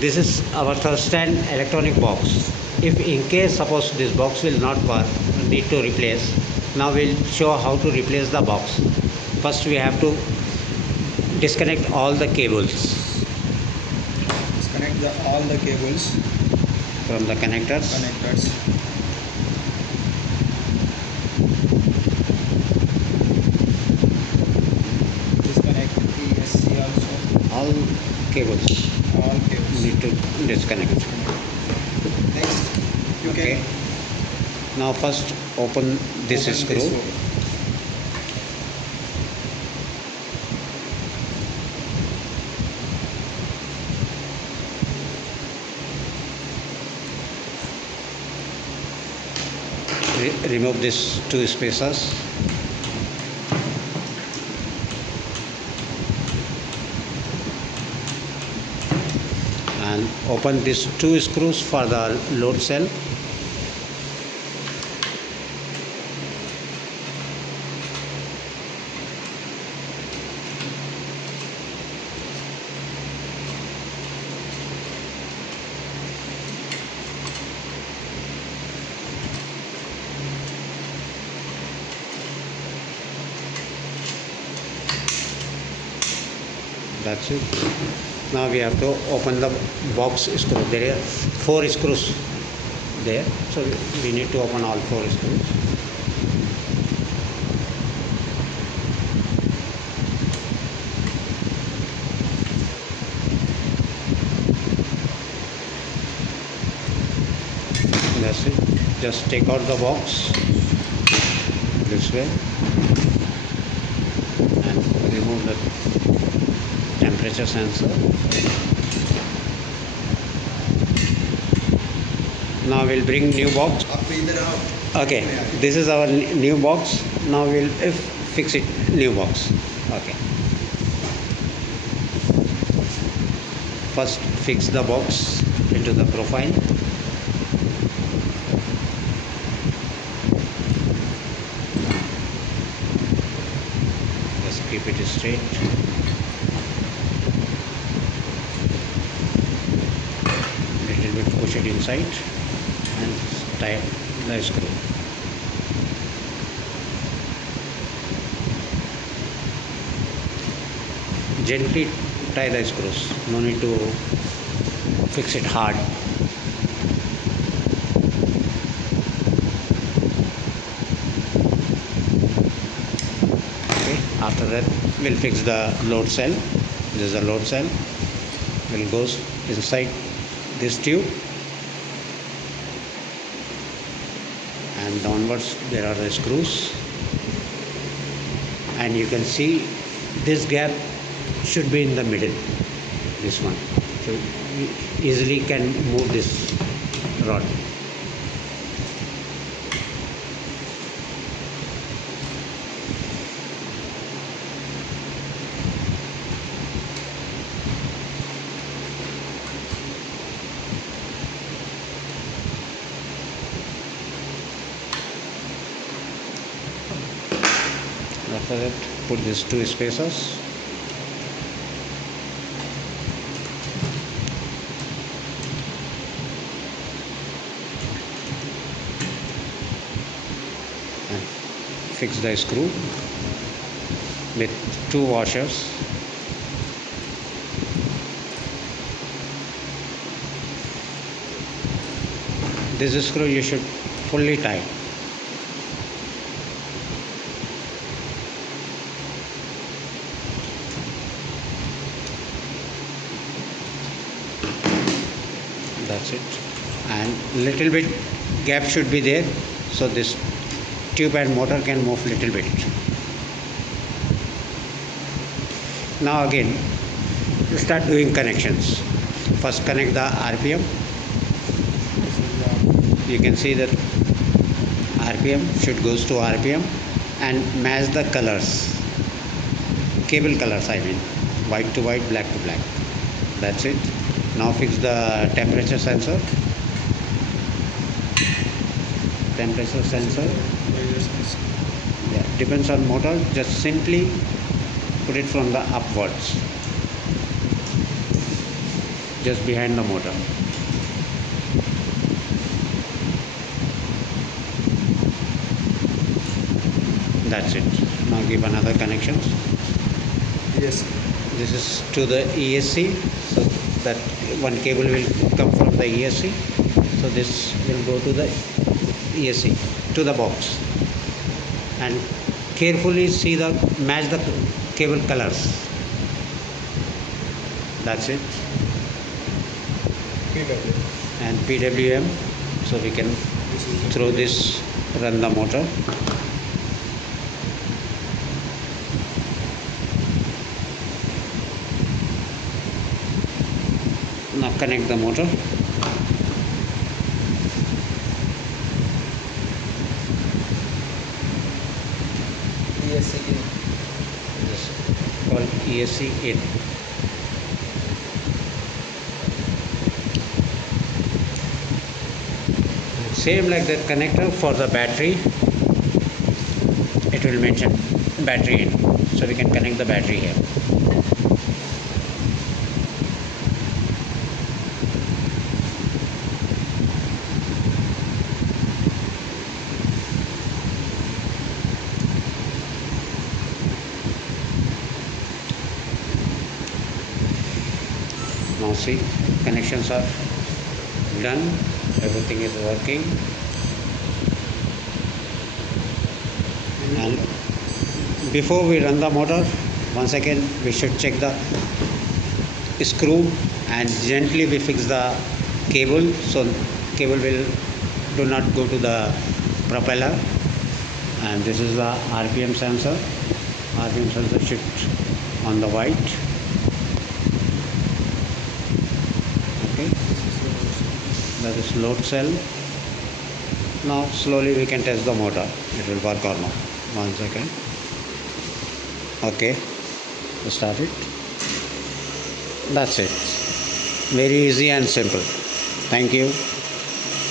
This is our thermostat electronic box. If in case suppose this box will not work, need to replace. Now we'll show how to replace the box. First we have to disconnect all the cables Disconnect all the cables from the connectors. Disconnect ESC also. All cables need to disconnect. Next, you can now first open this screw. Remove these two spacers. And open these two screws for the load cell. That's it. Now we have to open the box screw. There are 4 screws there, so we need to open all 4 screws. That's it. Just take out the box this way and remove the temperature sensor. Now we'll bring new box. Okay, this is our new box. Now we'll fix it new box. Okay. First fix the box into the profile. Just keep it straight. Little bit push it inside and tighten the screw. Gently tie the screws. No need to fix it hard. Okay. After that, we'll fix the load cell. This is the load cell. Will goes inside this tube, and downwards there are the screws, and you can see this gap should be in the middle, this one, so you easily can move this rod. After that, put these two spacers. And fix the screw with 2 washers. This screw you should fully tie. That's it. And little bit gap should be there, so this tube and motor can move little bit. Now again start doing connections. First connect the RPM. You can see that RPM should goes to RPM and match the colors, cable colors I mean, white to white, black to black. That's it. Now fix the temperature sensor. Temperature sensor, yeah, depends on motor. Just simply put it from the upwards. just behind the motor. That's it. Now give another connection. Yes. This is to the ESC, so that one cable will come from the ESC, so this will go to the ESC, to the box, and carefully see the match the cable colors. That's it. PW. And PWM, so we can This is the through this run the motor. Now connect the motor. ESC in. This is called ESC in. Same like the connector for the battery, it will mention battery in, so we can connect the battery here. Now see, connections are done, everything is working, and before we run the motor, once again we should check the screw and gently we fix the cable, so cable will do not go to the propeller. And this is the RPM sensor. RPM sensor shift on the white. Okay, that is load cell. Now slowly we can test the motor, it will work or not. 1 second. Okay, start it. That's it. Very easy and simple. Thank you.